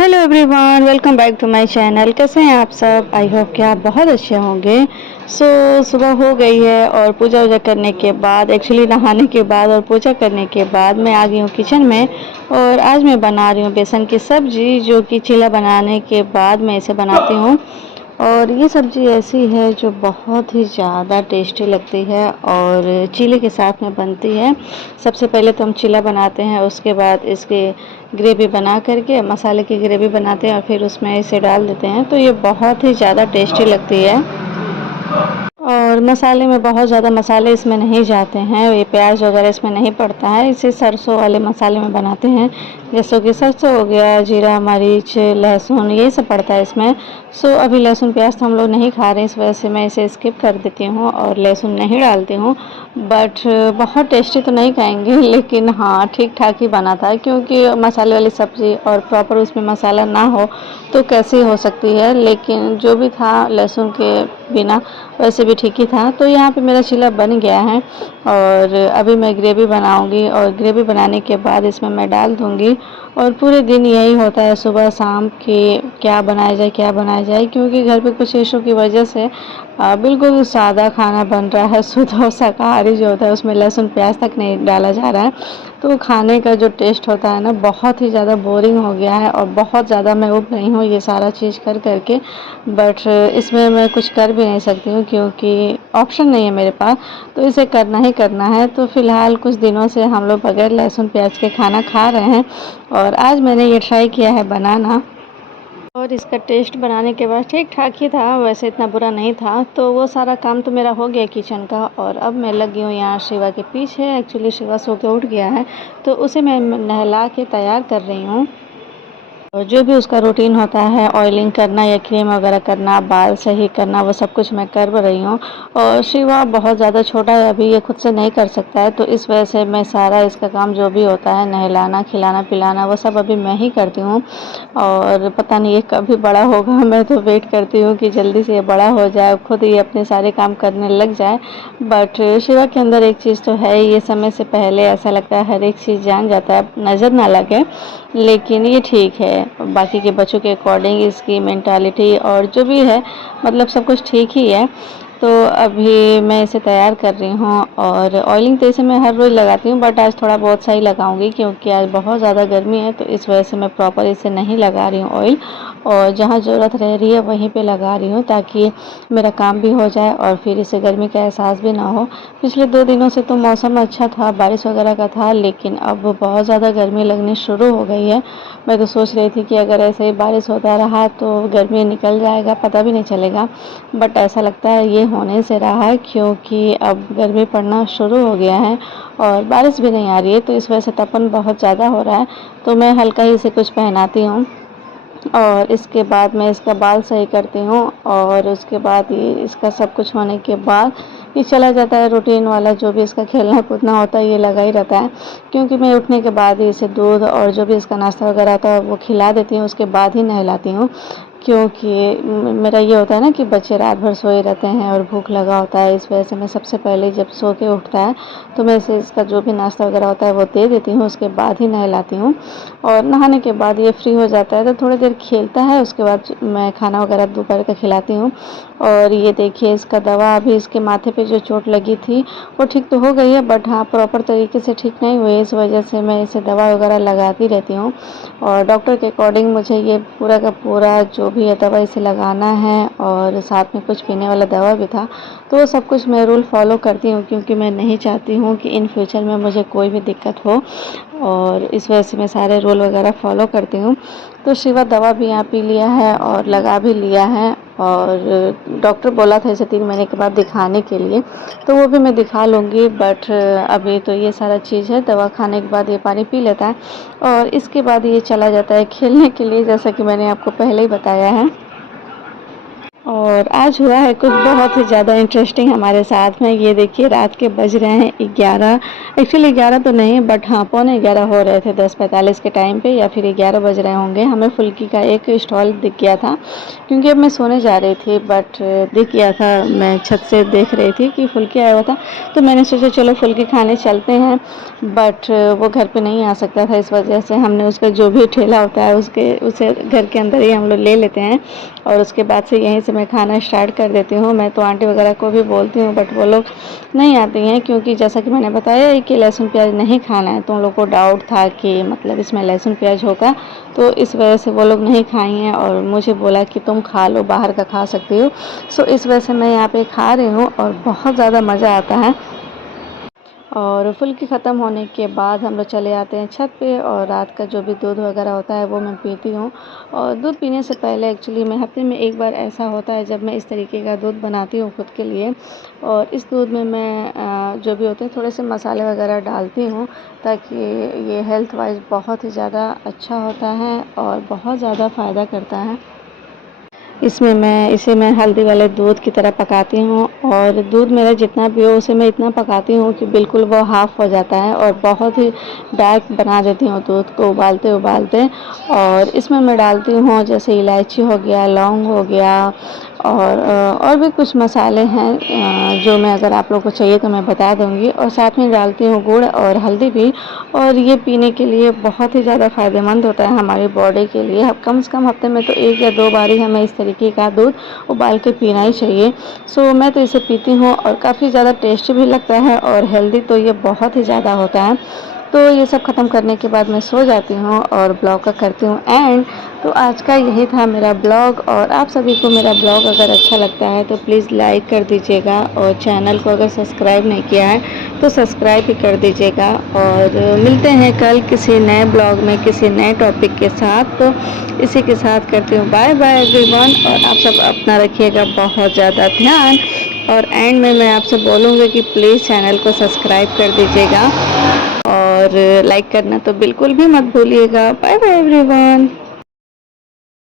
Hello everyone, welcome back to my channel. कैसे हैं आप सब? आई होप कि आप बहुत अच्छे होंगे। सुबह हो गई है और पूजा वूजा करने के बाद, एक्चुअली नहाने के बाद और पूजा करने के बाद मैं आ गई हूँ किचन में। और आज मैं बना रही हूँ बेसन की सब्जी, जो कि चीला बनाने के बाद मैं इसे बनाती हूँ। और ये सब्ज़ी ऐसी है जो बहुत ही ज़्यादा टेस्टी लगती है और चीले के साथ में बनती है। सबसे पहले तो हम चीला बनाते हैं, उसके बाद इसके ग्रेवी बना करके, मसाले की ग्रेवी बनाते हैं और फिर उसमें इसे डाल देते हैं, तो ये बहुत ही ज़्यादा टेस्टी लगती है। और मसाले में बहुत ज़्यादा मसाले इसमें नहीं जाते हैं, ये प्याज वगैरह इसमें नहीं पड़ता है। इसे सरसों वाले मसाले में बनाते हैं, जैसे कि सरसों हो गया, जीरा, मरीच, लहसुन, ये सब पड़ता है इसमें। अभी लहसुन प्याज तो हम लोग नहीं खा रहे, इस वजह से मैं इसे स्किप कर देती हूँ और लहसुन नहीं डालती हूँ। बट बहुत टेस्टी तो नहीं खाएंगे, लेकिन हाँ ठीक ठाक ही बना था, क्योंकि मसाले वाली सब्ज़ी और प्रॉपर उसमें मसाला ना हो तो कैसे हो सकती है। लेकिन जो भी था लहसुन के बिना वैसे भी ठीक ही था। तो यहाँ पे मेरा चीला बन गया है और अभी मैं ग्रेवी बनाऊंगी और ग्रेवी बनाने के बाद इसमें मैं डाल दूंगी। और पूरे दिन यही होता है सुबह शाम कि क्या बनाया जाए क्या बनाया जाए, क्योंकि घर पे कुछ इशू की वजह से बिल्कुल सादा खाना बन रहा है। शुद्ध और शाकाहारी जो होता है उसमें लहसुन प्याज तक नहीं डाला जा रहा है, तो खाने का जो टेस्ट होता है ना, बहुत ही ज़्यादा बोरिंग हो गया है। और बहुत ज़्यादा मैं उब रही हूँ ये सारा चीज़ कर करके, बट इसमें मैं कुछ कर भी नहीं सकती हूँ क्योंकि ऑप्शन नहीं है मेरे पास, तो इसे करना ही करना है। तो फ़िलहाल कुछ दिनों से हम लोग बगैर लहसुन प्याज के खाना खा रहे हैं और आज मैंने ये ट्राई किया है बनाना। और इसका टेस्ट बनाने के बाद ठीक ठाक ही था, वैसे इतना बुरा नहीं था। तो वो सारा काम तो मेरा हो गया किचन का, और अब मैं लगी हूँ यहाँ शिवा के पीछे। एक्चुअली शिवा सो के उठ गया है, तो उसे मैं नहला के तैयार कर रही हूँ। और जो भी उसका रूटीन होता है, ऑयलिंग करना या क्रीम वगैरह करना, बाल सही करना, वो सब कुछ मैं कर रही हूँ। और शिवा बहुत ज़्यादा छोटा है अभी, ये खुद से नहीं कर सकता है, तो इस वजह से मैं सारा इसका काम जो भी होता है, नहलाना, खिलाना, पिलाना, वो सब अभी मैं ही करती हूँ। और पता नहीं ये कभी बड़ा होगा, मैं तो वेट करती हूँ कि जल्दी से ये बड़ा हो जाए, खुद ही अपने सारे काम करने लग जाए। बट शिवा के अंदर एक चीज़ तो है, ये समय से पहले ऐसा लगता है हर एक चीज़ जान जाता है, नज़र ना लगे। लेकिन ये ठीक है, बाकी के बच्चों के अकॉर्डिंग इसकी मेंटालिटी और जो भी है, मतलब सब कुछ ठीक ही है। तो अभी मैं इसे तैयार कर रही हूँ। और ऑयलिंग तो इसे मैं हर रोज़ लगाती हूँ, बट आज थोड़ा बहुत सा ही लगाऊंगी, क्योंकि आज बहुत ज़्यादा गर्मी है, तो इस वजह से मैं प्रॉपर इसे नहीं लगा रही हूँ ऑयल। और जहाँ ज़रूरत रह रही है वहीं पे लगा रही हूँ, ताकि मेरा काम भी हो जाए और फिर इसे गर्मी का एहसास भी ना हो। पिछले 2 दिनों से तो मौसम अच्छा था, बारिश वगैरह का था, लेकिन अब बहुत ज़्यादा गर्मी लगनी शुरू हो गई है। मैं तो सोच रही थी कि अगर ऐसे ही बारिश होता रहा तो गर्मी निकल जाएगा, पता भी नहीं चलेगा। बट ऐसा लगता है ये होने से रहा है, क्योंकि अब गर्मी पड़ना शुरू हो गया है और बारिश भी नहीं आ रही है, तो इस वजह से तपन बहुत ज़्यादा हो रहा है। तो मैं हल्का ही इसे कुछ पहनाती हूँ और इसके बाद मैं इसका बाल सही करती हूँ। और उसके बाद ये इसका सब कुछ होने के बाद ये चला जाता है रूटीन वाला, जो भी इसका खेलना कूदना होता है ये लगा ही रहता है। क्योंकि मैं उठने के बाद ही इसे दूध और जो भी इसका नाश्ता वगैरह होता है वो खिला देती हूँ, उसके बाद ही नहलाती हूँ। क्योंकि मेरा ये होता है ना कि बच्चे रात भर सोए रहते हैं और भूख लगा होता है, इस वजह से मैं सबसे पहले जब सो के उठता है तो मैं इसे इसका जो भी नाश्ता वगैरह होता है वो दे देती हूँ, उसके बाद ही नहलाती हूँ। और नहाने के बाद ये फ्री हो जाता है तो थोड़ी देर खेलता है, उसके बाद मैं खाना वगैरह दोपहर का खिलाती हूँ। और ये देखिए इसका दवा, अभी इसके माथे पे जो चोट लगी थी वो ठीक तो हो गई है, बट हाँ प्रॉपर तरीके से ठीक नहीं हुई, इस वजह से मैं इसे दवा वगैरह लगाती रहती हूँ। और डॉक्टर के अकॉर्डिंग मुझे ये पूरा का पूरा जो भी है दवा इसे लगाना है, और साथ में कुछ पीने वाला दवा भी था। तो वो सब कुछ मैं रूल फॉलो करती हूँ, क्योंकि मैं नहीं चाहती हूँ कि इन फ्यूचर में मुझे कोई भी दिक्कत हो, और इस वजह से मैं सारे रूल वगैरह फॉलो करती हूँ। तो शिवा दवा भी यहाँ पी लिया है और लगा भी लिया है, और डॉक्टर बोला था इसे 3 महीने के बाद दिखाने के लिए, तो वो भी मैं दिखा लूँगी। बट अभी तो ये सारा चीज़ है, दवा खाने के बाद ये पानी पी लेता है और इसके बाद ये चला जाता है खेलने के लिए, जैसा कि मैंने आपको पहले ही बताया है। और आज हुआ है कुछ बहुत ही ज़्यादा इंटरेस्टिंग हमारे साथ में। ये देखिए रात के बज रहे हैं 11, एक्चुअली 11 तो नहीं बट हाँ पौने 11 हो रहे थे 10:45 के टाइम पे, या फिर 11 बज रहे होंगे। हमें फुल्की का एक स्टॉल दिख गया था, क्योंकि अब मैं सोने जा रही थी बट दिख गया था, मैं छत से देख रही थी कि फुल्की आया हुआ था, तो मैंने सोचा चलो फुल्की खाने चलते हैं। बट वो घर पे नहीं आ सकता था, इस वजह से हमने उसका जो भी ठेला होता है उसे घर के अंदर ही हम लोग ले लेते हैं, और उसके बाद से यहीं से मैं खाना स्टार्ट कर देती हूँ। मैं तो आंटी वगैरह को भी बोलती हूँ बट वो लोग नहीं आती हैं, क्योंकि जैसा कि मैंने बताया है कि लहसुन प्याज नहीं खाना है, तो उन लोग को डाउट था कि मतलब इसमें लहसुन प्याज होगा, तो इस वजह से वो लोग नहीं खाई हैं और मुझे बोला कि तुम खा लो, बाहर का खा सकती हो। सो इस वजह से मैं यहाँ पे खा रही हूँ और बहुत ज़्यादा मज़ा आता है। और फुल्की ख़त्म होने के बाद हम लोग चले आते हैं छत पे, और रात का जो भी दूध वगैरह होता है वो मैं पीती हूँ। और दूध पीने से पहले एक्चुअली मैं हफ्ते में एक बार ऐसा होता है जब मैं इस तरीके का दूध बनाती हूँ खुद के लिए, और इस दूध में मैं जो भी होते हैं थोड़े से मसाले वगैरह डालती हूँ, ताकि ये हेल्थ वाइज बहुत ही ज़्यादा अच्छा होता है और बहुत ज़्यादा फ़ायदा करता है। इसे मैं हल्दी वाले दूध की तरह पकाती हूँ, और दूध मेरा जितना भी हो उसे मैं इतना पकाती हूँ कि बिल्कुल वो हाफ़ हो जाता है, और बहुत ही डार्क बना देती हूँ दूध को उबालते उबालते। और इसमें मैं डालती हूँ जैसे इलायची हो गया, लौंग हो गया, और भी कुछ मसाले हैं जो मैं अगर आप लोगों को चाहिए तो मैं बता दूँगी, और साथ में डालती हूँ गुड़ और हल्दी भी। और ये पीने के लिए बहुत ही ज़्यादा फ़ायदेमंद होता है हमारी बॉडी के लिए। कम से कम हफ्ते में तो 1 या 2 बार ही हमें इस तरीके का दूध उबाल के पीना ही चाहिए। सो मैं तो इसे पीती हूँ और काफ़ी ज़्यादा टेस्टी भी लगता है, और हेल्दी तो ये बहुत ही ज़्यादा होता है। तो ये सब ख़त्म करने के बाद मैं सो जाती हूँ और ब्लॉग का करती हूँ एंड। तो आज का यही था मेरा ब्लॉग, और आप सभी को मेरा ब्लॉग अगर अच्छा लगता है तो प्लीज़ लाइक कर दीजिएगा, और चैनल को अगर सब्सक्राइब नहीं किया है तो सब्सक्राइब भी कर दीजिएगा। और मिलते हैं कल किसी नए ब्लॉग में किसी नए टॉपिक के साथ। तो इसी के साथ करती हूँ बाय बाय एवरीवन, और आप सब अपना रखिएगा बहुत ज़्यादा ध्यान। और एंड में मैं आपसे बोलूँगी कि प्लीज़ चैनल को सब्सक्राइब कर दीजिएगा, और लाइक करना तो बिल्कुल भी मत भूलिएगा। Bye bye everyone.